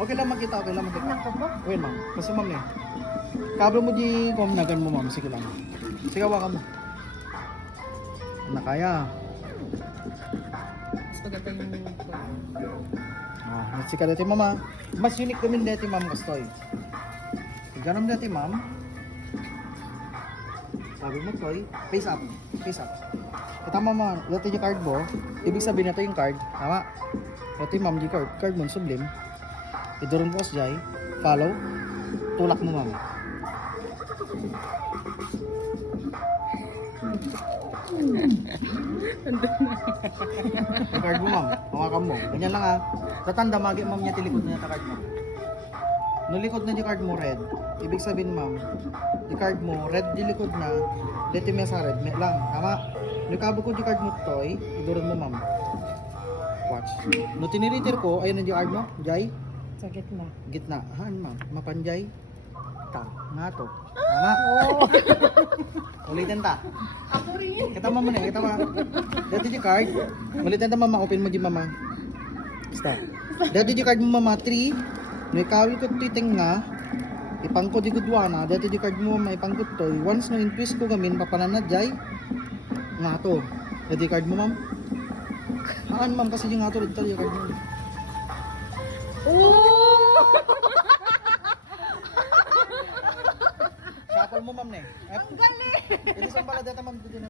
Okay lang makita, okay lang makita. Nang ko po. Okay ma'am, kasi ma'am eh. Kablo mo di kumnagan mo ma'am, sige lang. Sige, hawakan mo. Na kaya. Mas maganda yung Sige dati mama. Mas unique kami dati ma'am kastoy. Ganun dati ma'am. Sabi mo Toy, face up. Face up. Ito mama, dati yung card mo. Ibig sabihin na ito yung card. Tama. Ito yung ma'am, yung card. Card mo, sublim. Idurong po sa jay. Follow. Tulak mo ma'am. Yung card mo ma'am, hawakan mo. Ganyan lang ha. Tatanda magi ma'am niya tilikod na yung card mo. Nulikod na yung card mo red. Ibig sabihin ma'am, yung card mo red di likod na. Dito may sa red, may lang. Tama. Nukabo ko yung card mo toy, idurong mo ma'am. Watch. No tiniritir ko, ayun na yung card mo, jay. sa gitna. Gitna. Haan ma'am, mapanjay. Ta, nga to. Tama. Ulitin ta. Ako rin. Kita mo na, kita mo. Dito yung card. Ulitin ta mama, open mo di mama. Basta. Dito yung card mo mama, 3. No ikawi ko titing nga. Ipangko di gudwana. Dito yung card mo mama, ipangko to. Once no in-twist ko gamin, papananadjay. Nga to. Dito yung card mo ma'am. Haan ma'am, kasi yung nga to, dito yung card mo. Oh! Shuffle mo ma'am na eh. Ang galing! Ito sa pala data ma'am dito na.